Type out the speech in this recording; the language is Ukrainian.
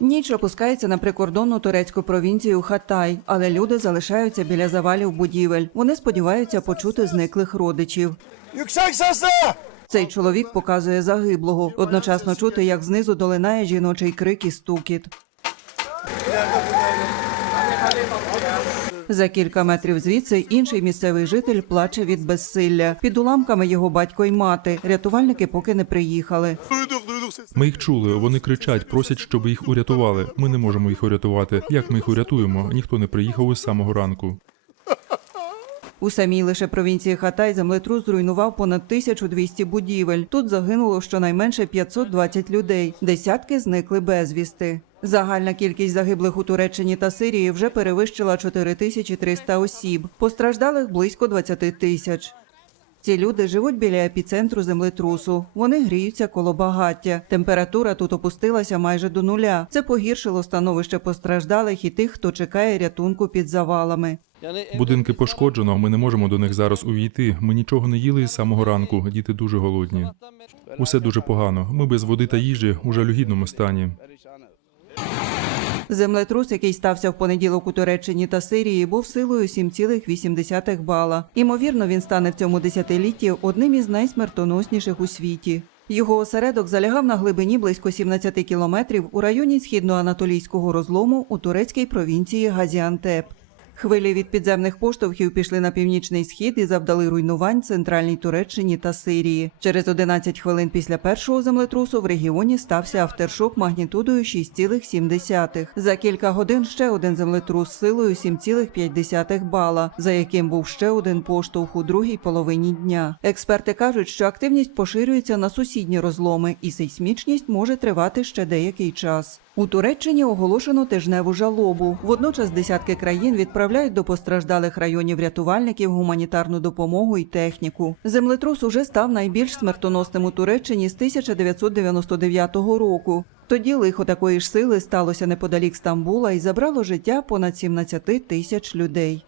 Ніч опускається на прикордонну турецьку провінцію Хатай, але люди залишаються біля завалів будівель. Вони сподіваються почути зниклих родичів. Цей чоловік показує загиблого. Одночасно чути, як знизу долинає жіночий крик і стукіт. За кілька метрів звідси інший місцевий житель плаче від безсилля. Під уламками його батько й мати. Рятувальники поки не приїхали. Ми їх чули. Вони кричать, просять, щоб їх урятували. Ми не можемо їх урятувати. Як ми їх урятуємо? Ніхто не приїхав із самого ранку. У самій лише провінції Хатай землетрус зруйнував понад 1200 будівель. Тут загинуло щонайменше 520 людей. Десятки зникли безвісти. Загальна кількість загиблих у Туреччині та Сирії вже перевищила 4300 осіб. Постраждалих близько 20 тисяч. Ці люди живуть біля епіцентру землетрусу. Вони гріються коло багаття. Температура тут опустилася майже до нуля. Це погіршило становище постраждалих і тих, хто чекає рятунку під завалами. Будинки пошкоджено. Ми не можемо до них зараз увійти. Ми нічого не їли із самого ранку. Діти дуже голодні. Усе дуже погано. Ми без води та їжі у жалюгідному стані. Землетрус, який стався в понеділок у Туреччині та Сирії, був силою 7,8 бала. Імовірно, він стане в цьому десятилітті одним із найсмертоносніших у світі. Його осередок залягав на глибині близько 17 кілометрів у районі східноанатолійського розлому у турецькій провінції Газіантеп. Хвилі від підземних поштовхів пішли на північний схід і завдали руйнувань центральній Туреччині та Сирії. Через 11 хвилин після першого землетрусу в регіоні стався автершок магнітудою 6,7. За кілька годин ще один землетрус силою 7,5 бала, за яким був ще один поштовх у другій половині дня. Експерти кажуть, що активність поширюється на сусідні розломи, і сейсмічність може тривати ще деякий час. У Туреччині оголошено тижневу жалобу. Водночас десятки країн відправляють до постраждалих районів рятувальників гуманітарну допомогу і техніку. Землетрус уже став найбільш смертоносним у Туреччині з 1999 року. Тоді лихо такої ж сили сталося неподалік Стамбула і забрало життя понад 17 тисяч людей.